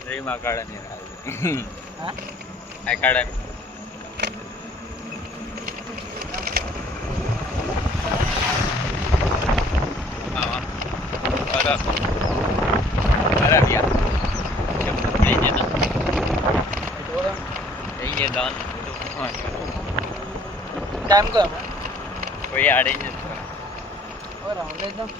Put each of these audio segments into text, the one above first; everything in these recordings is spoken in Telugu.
డ్రీమ్ అకాడమీ అకాడమీ అరబియా చెప్పు ఏం చేద్దాం ఏం చేద్దాం టైం కదా పోయి ఆడేం చేస్తాం రౌండ్ వేద్దాం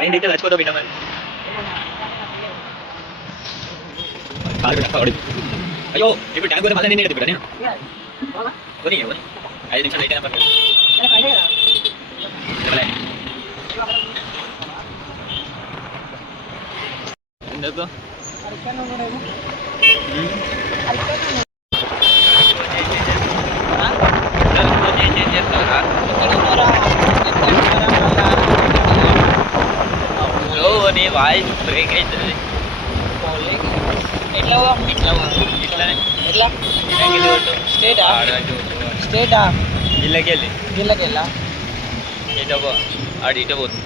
అయిందైతే చచ్చిపోతావు బిడ్డ మరి అయ్యో ఇప్పుడు ట్యాంక్ కూడా మళ్ళీ నేను బిడ్డ నేను కొని 5 నిమిషాలు అయితే నెంబర్ ఎందుకు నీ వాయిస్ బ్రేక్ అవుతుంది ఎట్లా ఇట్లానే ఎట్లా స్టేటా స్టేటా ఇళ్ళకెళ్ళి గిల్లకెళ్ళా ఇటో ఆడు ఇటో పోతుంది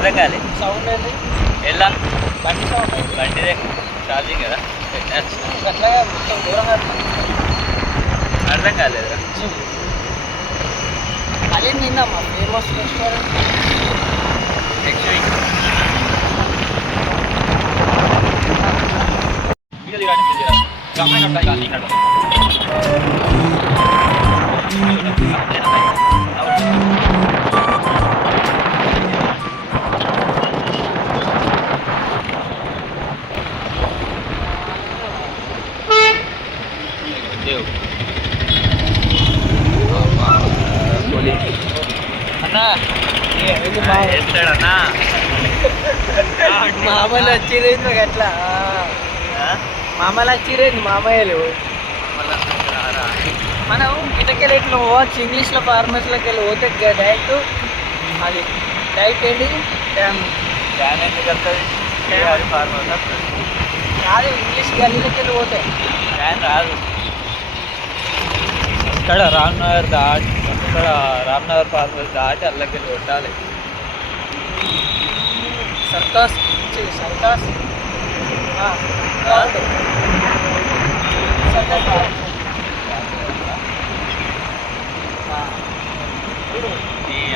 అర్థం కాలే సౌండ్ ఏంటి ఎలా బండి సౌండ్ బండిదే ఛార్జింగ్ కదా అట్లాగే మొత్తం దూరంగా అర్థం కాలేదు అదే తిందామా ఫేమస్ రెస్టారెంట్ నెక్స్ట్ వీక్ అన్నా వేస్తాడన్నా మామూలు వచ్చిరేంది మాకు అట్లా మామూలు వచ్చిరేంది మామయ్యలు మనం ఇటకెళ్ళి ఇట్లా పోవచ్చు ఇంగ్లీష్లో ఫార్మర్స్లోకి వెళ్ళి పోతే డైరెక్ట్ అది డైరెక్ట్ ఏంటి ఫ్యాన్ ఎందుకు వస్తుంది ఫార్మర్ కాదు ఇంగ్లీష్ గల్లీలోకి వెళ్ళి పోతే ఫ్యాన్ రాదు ఇక్కడ రామ్నగర్ దాటి ఇక్కడ రామ్నగర్ ఫార్మర్ దాటి అల్లకెళ్ళి కొట్టాలి సర్కాస్ సర్కాస్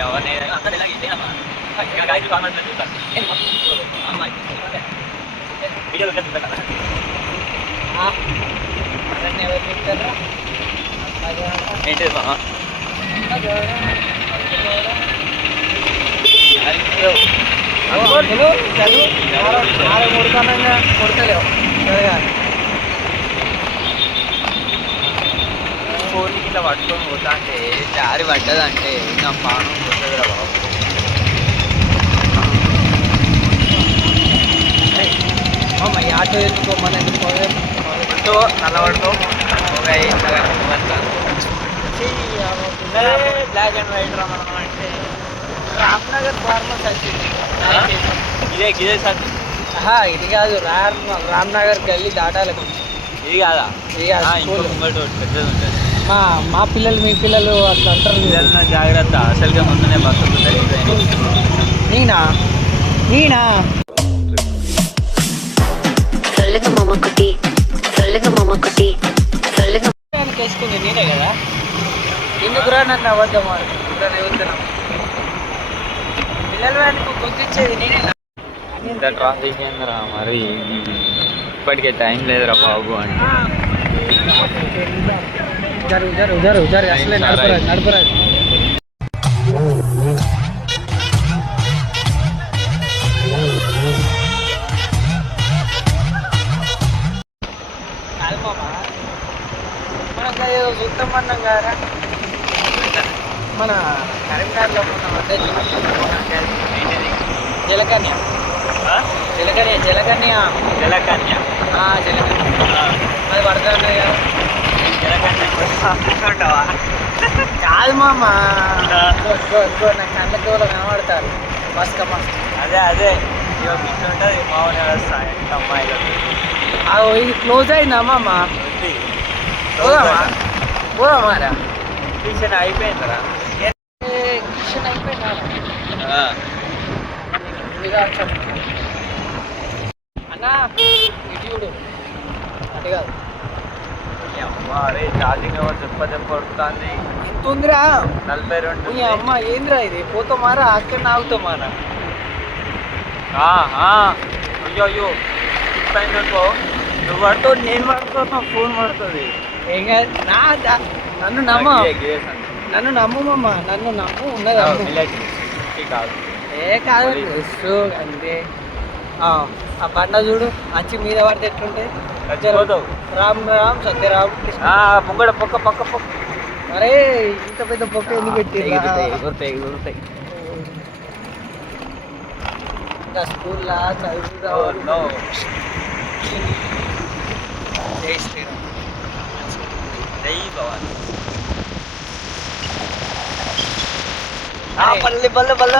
అవన్నీ ఏంటి కొడతలేవు ఫోన్కి ఇట్లా పట్టుకొని పోతా అంటే దారి పడ్డదంటే నా పానం పోతుందిరా బాబు ఈ ఆటో ఎందుకో మన పడుతూ నల్లబడుతూ ఒక బ్లాక్ అండ్ వైట్ రమ్మడం అంటే రామ్నగర్ ఫార్మర్స్ వచ్చింది ఇదే సార్ ఇది కాదు రామ్నగర్ గల్లీ దాటాలి కొంచెం ఇది కాదా ఇంకో ముంగట పెద్దది ఉంటుంది మా పిల్లలు మీ పిల్లలు అట్లా అంటారు పిల్లల జాగ్రత్త అసలుగా ముందునే బస్సు నేనా వేసుకుంది నేనే కదా ఎందుకురా నన్ను అబద్ధం ఆడుతున్నాం పిల్లల వాడికి గుర్తించేది నేనే ఇంత ట్రాఫిక్ ఏందిరా మరి ఇప్పటికే టైం లేదురా బాబు అంటే జరుగు జరుగు జరుగు జరుగు అసలే నడపరాదు నడపరాదు. మనకు ఏదో చూద్దాం అన్నాం కదా మన కరీంనగర్లో జలకన్య జలకన్య జలకన్య జలకన్య జలకన్య అది పడుతుంది కదా జలకన్య కాదు మామ నా కళ్ళకి ఎవరో కనబడతారు మస్క మస్క్. అదే అదే ఉంటుంది మామూలు అమ్మాయిలు ఇది క్లోజ్ అయిందా మామ? పోదామా పోదామారా? కిచెన్ అయిపోయిందిరా కిషన్ అయిపోయిందా? అన్నా ఇటు చూడు అటు కాదు అరే ఛార్జింగ్ ఎవరు చెప్పదే పడుతుంది ఎంత ఉందిరా? 42. ఈ అమ్మ ఏంద్రా ఇది? పోతామారా అక్కడ ఆగుతామారా? అయ్యో అయ్యో పైనకో నువ్వు పడుతావు నేను పడుతావు నా ఫోన్ పడుతుంది. ఏం కాదు నన్ను నమ్మ నన్ను నమ్మమ్మ నన్ను నమ్ము ఉన్నది కాదు ఏ కాదు అంతే. ఆ బండ చూడు మంచి మీద పడితే ఎట్లుంటే రామ్ రామ్ సత్యరామ్ ముంగడ పక్క పక్క పక్క. అరే ఇంత పెద్ద పొక్క ఎందుకు పెట్టి ఇంకా స్కూల్లా చదువు జై శ్రీరామ్ జై భవాన్. బల్లె బల్లె బల్లె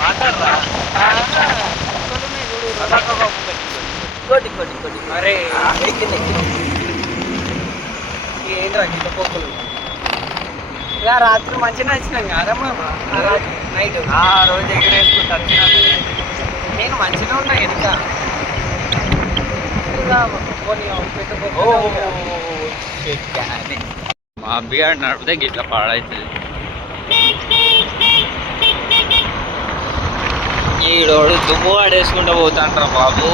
మాట్లాడరా అరే ఏంట్రా ఇంత పొక్కలు ఇలా రాత్రి మంచిగా వచ్చినాం కదా నైట్ ఆ రోజు ఎగిరేసుకుంటూ నేను మంచిగా ఉన్నా ఎంత మా అబ్బిగాడు నడిపితే గిట్లా పాడవుతుంది. ఈడోడు దుమ్ము వాడేసుకుంటూ పోతాంటారా బాబు.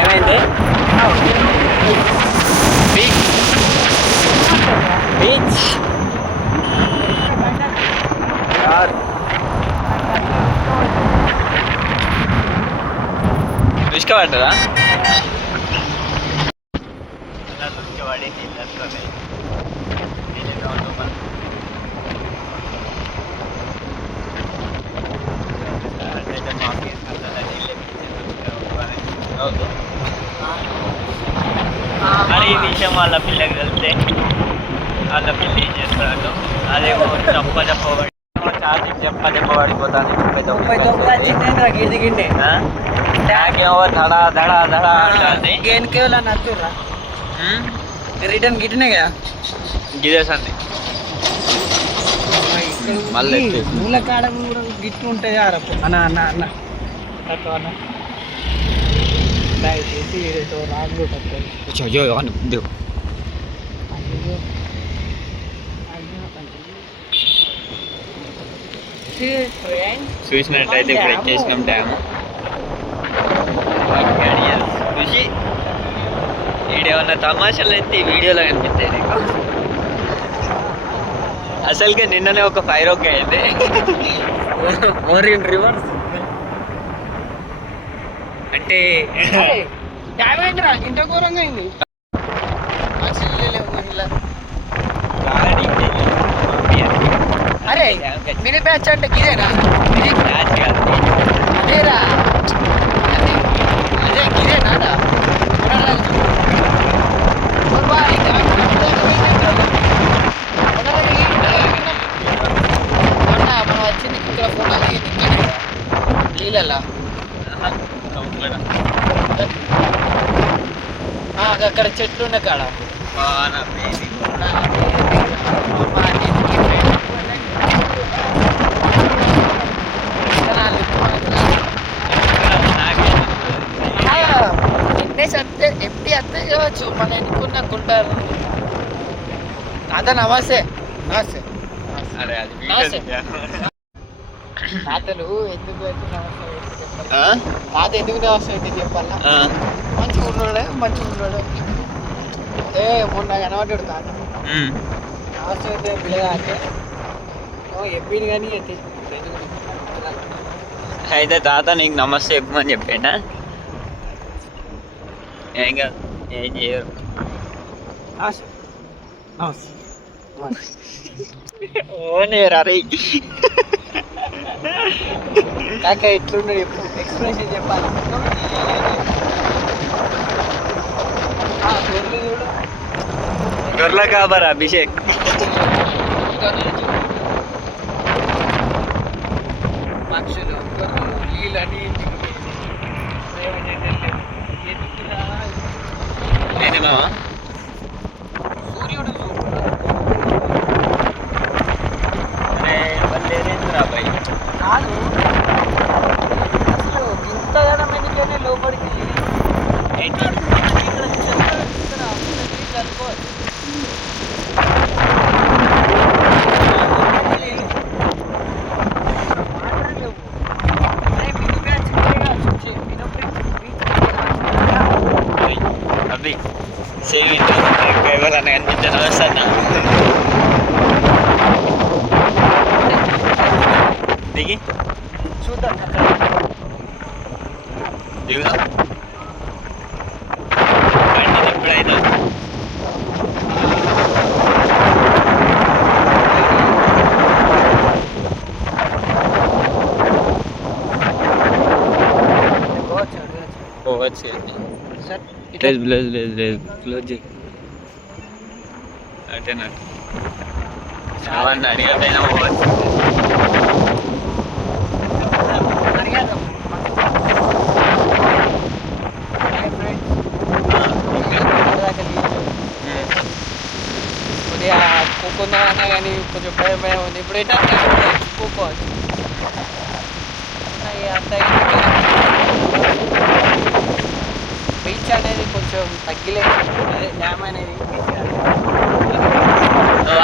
ఏమైంది? బీచ్ రుచికపడ్డదా? రుచికపడి మరి ఈ విషయం వాళ్ళ పిల్లకి తెలిస్తే వాళ్ళ పిల్ల ఏం చేస్తారు? అదేమో చెప్పబడి ఛార్జింగ్ చెప్పబడిపోతాను. గిడ్డి నాకేమో దడా దడా దడా ఇంకేలా నచ్చురా రిటర్న్ గిట్టినే కదా గిదేసండి మళ్ళీ మూల కాడ కూడా గిట్టు ఉంటాయి ఆరపు అన్న అన్న అన్న అన్న దయచేసి ఏదో రాదు అయ్యో చూసినట్టయితే ఇప్పుడు ఎక్కేసినాం డ్యామ్. ఖుషి వీడేమన్నా తమాషాలు అయితే ఈ వీడియోలో కనిపిస్తాయి నీకు. అసలుగా నిన్ననే ఒక ఫైర్ ఓకే అయితే మోర్ ఇన్ రివర్స్ అంటే ఇంత ఘోరంగా అయింది. అరే మినీ బ్యాచ్ అంటే గిదేనా? అదేరా అదే గిదేనా? మనం వచ్చింది ఇక్కడ ఫోటో నీళ్ళ అక్కడ చెట్లు ఉన్న కాడ ఎన్నేసి అంతే ఎప్పుడు అంతే కావచ్చు మన ఎన్నుకున్న గుంటారు. తాత నమస్తే. నమస్తే. అరే అది నమస్తే. వీడియో తాతలు ఎందుకు నమస్తే చెప్పాలి. తాత ఎందుకు నమస్తే అంటే చెప్పాలా, మంచిగా ఉన్నాడు మంచిగా ఉన్నాడు. అదే మొన్న కనబడ్డాడు తాత. నమస్తే అంటే పిల్లగా అంటే చెప్పింది కానీ అయితే తాత నీకు నమస్తే చెప్పమని చెప్పాడా? ఏం కాదు, ఏం చేయరు. ఓనేరు అరే కాక ఎట్లున్నాడు చెప్పు, ఎక్స్ప్రెషన్ చెప్పాలి. గొర్రెల కాబర్ అభిషేక్. పక్షులు గొర్రెలు నీళ్ళని నేనేమా సూర్యుడు అరే వల్లేరేంద్రా బాయ్ కాదు అసలు ఇంతగానో మెనికనే లోపలికి ఇక్కడ అనుకోవచ్చు. అభి సేవింగ్ ఎవరన్నా కనిపించాను వస్తాను దిగి చూద్దాం దిగుదా బండి ఎప్పుడైనా పోవచ్చు. లేదు లేదు లేదు లేదు క్లోజ్ చేయి అంటేనట్టు అవన్నీ అడిగైనా పోవచ్చు. కొద్దిగా కూకుందామన్నా కానీ కొంచెం భయం భయం ఉంది. ఇప్పుడు ఏంటంటే కూకోవచ్చు అంత. బీచ్ అనేది కొంచెం తగ్గిలేదు, అదే డ్యామ్ అనేది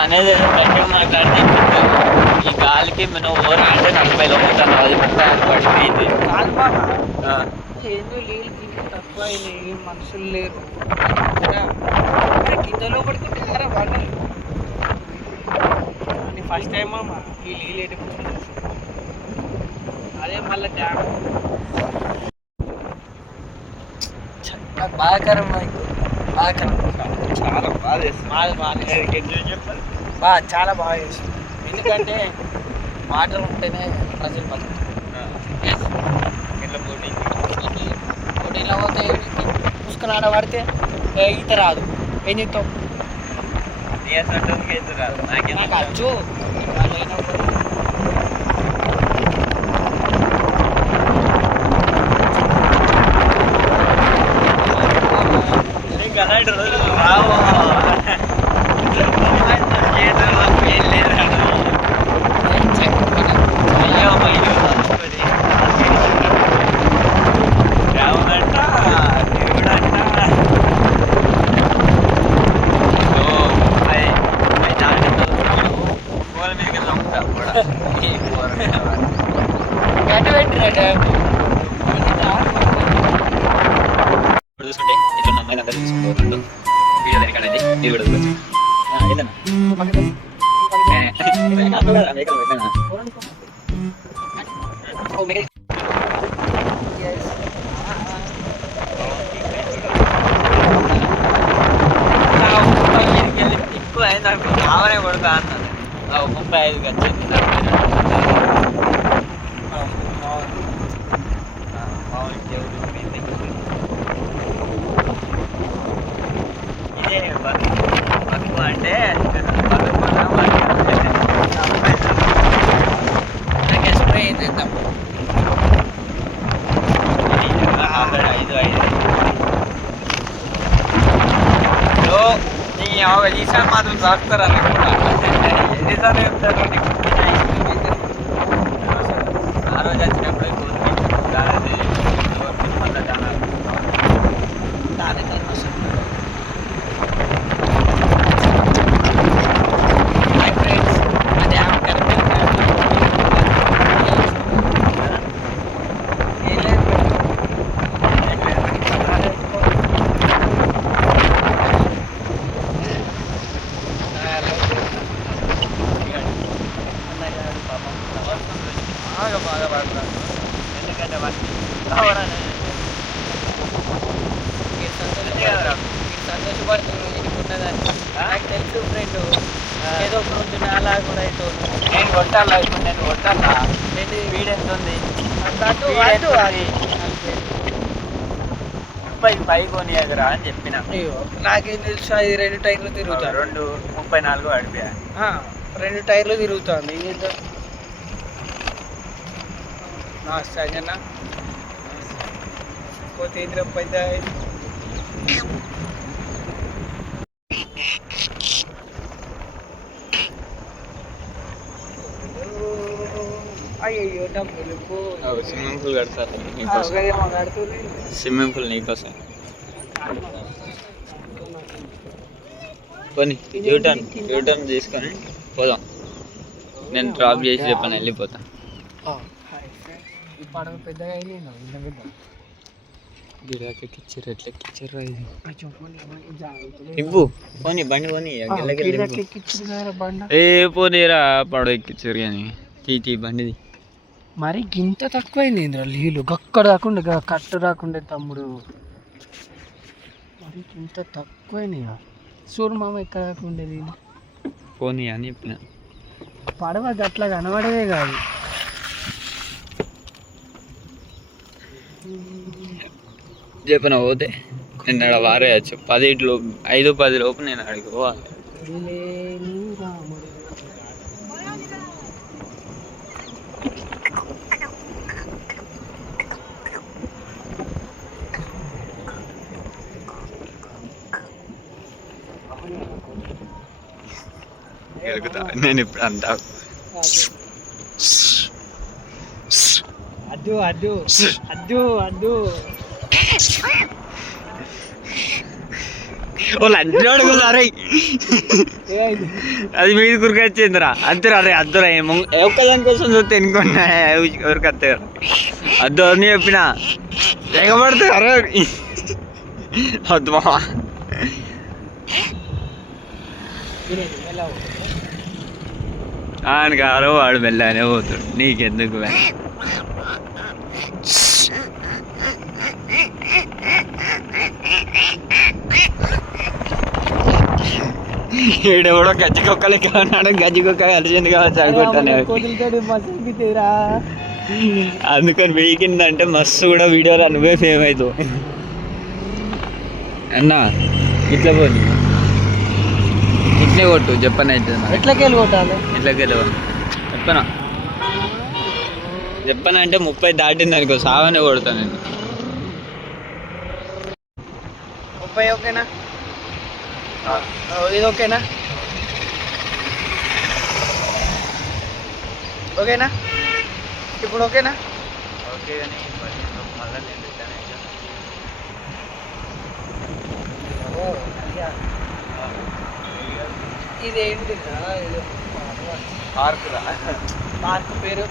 అనేది గట్టిగా మాట్లాడితే ఈ గాలికి మనం ఓవర్ అంటే 40 లోపల అది మొత్తం పడిపోయింది. కాదు బాబా, ఏందో నీళ్ళు గిన్నె తక్కువ అయినాయి, మనుషులు లేరు గిన్నెలో పడుకుంటున్నారా వాళ్ళు. ఫస్ట్ టైం అమ్మా ఈ నీళ్ళు ఎటుకుంటుంది. అదే మళ్ళీ డ్యామ్ బాధాకరం, బాధాకరం. చాలా బాగా చేస్తుంది. చాలా బాగా చేస్తుంది. ఎందుకంటే వాటర్ ఉంటేనే ప్రజలు బతుకుతారు. పోటీలో పోతే పుష్కర ఆడ పడితే ఈత రాదు, ఏం చెప్తావు? నాకు వచ్చు చూసుకుంటే ఇట్లా అమ్మాయిలు అందరూ చూసుకుంటూ వీడియో వెనకాలండి మీరు కూడా చూడొచ్చు. ఎక్కువ అయింది కావనే కొడుతా అన్నాను. 35 వచ్చింది. ఇదే బతుకు అంటే నాకు స్ప్రే చేద్దాం. 5 ఈసారి మాత్రం తాకుతారు అనుకుంటా. ఎన్నిసార్లు చెప్తారు నీకు? ఆ రోజు వచ్చినప్పుడు మళ్ళీ దాని కష్టపడుతున్నావు ఇంటికున్నదని నాకు తెలుసు ఫ్రెండ్. ఏదో ఒక రోజు నాలా కూడా అవుతావు. నేను కొట్టాలా ఇప్పుడు? నేను కొట్టాలా? ఏంటి స్పీడ్ ఎంత ఉంది? అటు అది 30 పైకి కొనియదురా అని చెప్పిన. అయ్యో నాకేం తెలుసు, అది 2 టైర్లు తిరుగుతాయి. 2:34 అడిపా. 2 టైర్లు తిరుగుతుంది. ఏం చేద్దాం? సంజన పోతే పెద్ద అయ్యో డబ్బులు స్విమ్మింగ్ పూల్ కడతారు నీకోసం. స్విమ్మింగ్ పూల్ నీకోసం. పోనీ యూటర్న్ తీసుకొని పోదాం. నేను డ్రాప్ చేసి చెప్పాను, వెళ్ళిపోతా. ఈ పడవ పెద్దగా అయినా ఇంత పెద్ద గిరాకెక్కిచ్చారు. ఎట్లా ఎక్కిచ్చారు? ఇవ్వు పోనీ, బండి పోనీ. ఏ పోనీరా, పడవ ఎక్కిచ్చారు కానీ టీ బండిది. మరి గింత తక్కువైంది ఇంద్ర నీళ్ళు గక్కడ రాకుండా కట్టు రాకుండా తమ్ముడు. మరి గింత తక్కువైనాయా? చూడు మామ ఎక్కడ రాకుండేది. పోనీ అని చెప్పిన. పడవ గట్లా కనబడేదే కాదు. చెప్పిన పోతే నేను అక్కడ వారేయచ్చు. 5:10 లోపు నేను అడిగి పోవాలి. నేను ఇప్పుడు అంతా అద్దు అద్దు అద్దు అద్దు అరే అది మీది కురికొచ్చిందిరా. అంతేరా అరే అద్దురా. ఒక్కదాని కోసం చూస్తే ఎన్నుకున్నా ఉరికొత్తే అద్దు అని చెప్పిన ఎగబడితే అరే వద్దు మామ. ఆయన కారు వాడు వెళ్ళానే పోతాడు, నీకెందుకు? ఈడెవడో గజ్జి కుక్కలకి ఉన్నాడు. గజ్జి కుక్క కలిసింది కావచ్చు అనుకుంటాను. అందుకని వీకిందంటే మస్తు కూడా వీడియోలో నువ్వే ఫేమ్ అవుతావు అన్నా. ఇట్లా పోనీ, ఇట్లే కొట్టు చెప్పని అవుతుంది. ఎట్లకెళ్ళి కొట్టాలి? ఇట్లకెళ్ళి చెప్పనా? చెప్పనంటే 30 దాటింది అనుకో, సావనే కొడతాను నేను. 30 ఓకేనా? ఇది ఓకేనా? ఓకేనా ఇప్పుడు? ఓకేనా? ఓకే కానీ మళ్ళీ నేను రిటర్న్ అయ్యాను. ఇదేంటి పార్క్ రా. పార్క్ పేరు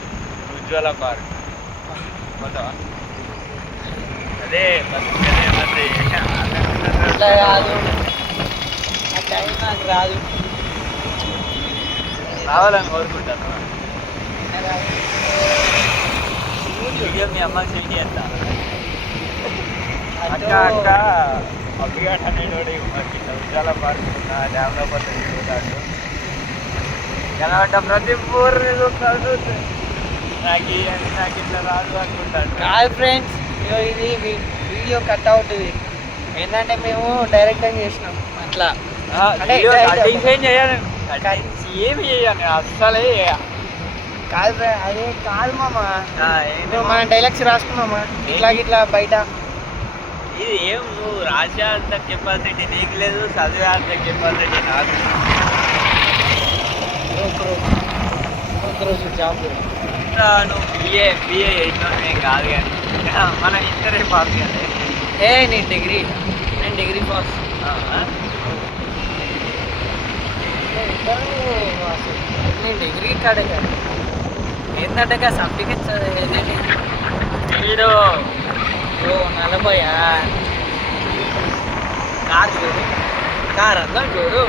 ఉజ్వల పార్క్. అదే అట్లా కాదు, ఆ టైం నాకు రాదు. రావాలని కోరుకుంటాను. మీ అమ్మ సెండ్ చేస్తా. అక్క అక్క అప్పిగాడు అనేటోడు ఉజ్వల పార్క్ డ్యామ్లో పోతాడు. కనబడ్డ ప్రతి ఊరిని చూస్తాడు. నాకు ఇట్లా రాదు అనుకుంటాడు. కాదు ఫ్రెండ్స్, ఇది వీడియో కట్ అవుతుంది. ఏంటంటే మేము డైరెక్ట్గా చేసినాం అట్లా. డిజైన్ చేయాలి, ఏమి చేయాలి అస్సలే. కాదు అదే కాదు మామ, మనం డైలాగ్స్ రాసుకున్నామా ఇట్లా ఇట్లా బయట. ఇది ఏం నువ్వు రాసే అంత కెపాసిటీ నీకు లేదు, చదివే అంత కెపాసిటీ నాకు. ఒకరోజు జాబ్ నువ్వు బిఏ చేసినావు, ఏం కాదు కానీ మనం ఇద్దరే పాస్ కదా. నేను డిగ్రీ పాస్. నేను డిగ్రీ కాడే కాదు. ఏంటంటే సర్టిఫికెట్స్ వీడు 40 కారు చూడు, కారు అన్నా చూడు,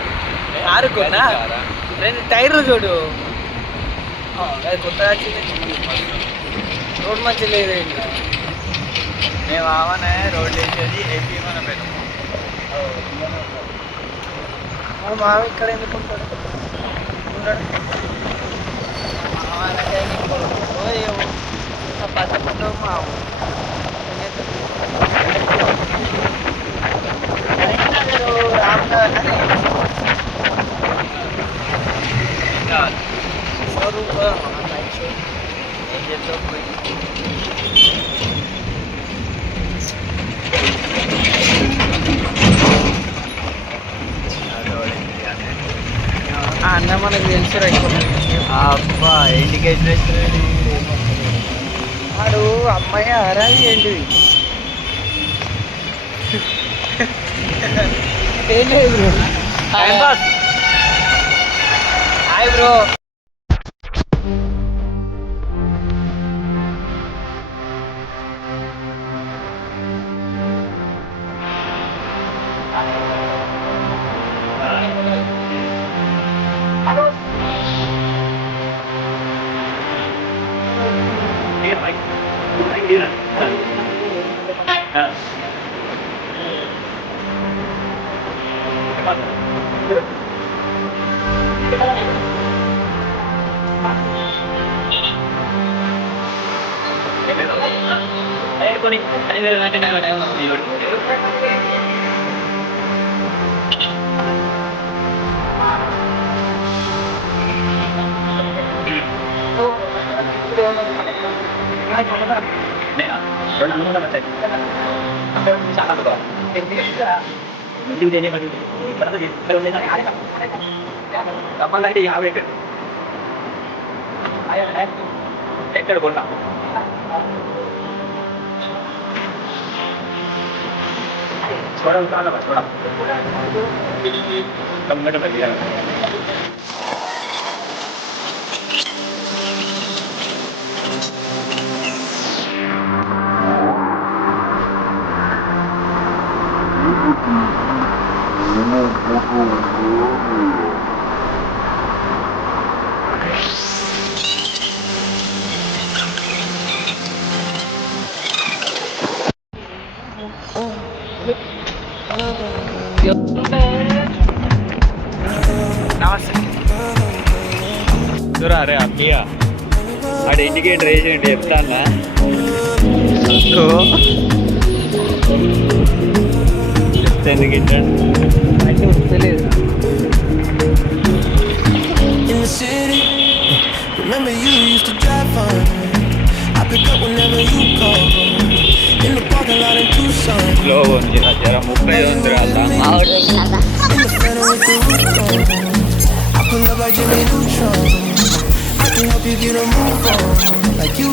కారు కొన్నా 2 టైర్లు చూడు. అది కొత్తగా వచ్చింది. రోడ్ మంచి లేదు. ఇంకా మేము ఆవనే రోడ్ వేసేది ఏపీ మన పెట్టాము. మా మామ ఇక్కడ ఎందుకు ఉంటాడు ఉండడు మామకే ఏమో పచ్చకుంటావు మామ షోరూమ్ నైట్ షో ఏం చేద్దాం పోయి అన్న మనకు తెలుసు అబ్బా ఇంటికి వచ్చిన వాడు అమ్మాయి అరాది ఏంటిది ఏం లేదు బ్రో హాయ్ బ్రో అరే అక్కయ్య ఆడ ఇంటికి ట్రై చేయండి చెప్తానా చెప్తే ఎందుకు ఇట్టాడు అంటే వస్తలేదు Remember you used to drive on. I pick up whenever you call. In the parking lot in Tucson. Slow ఉంది జర 30 ఉంది అలా In the center with the roof on. I pull up like Jimmy Neutron. I can help you get a move on. Like you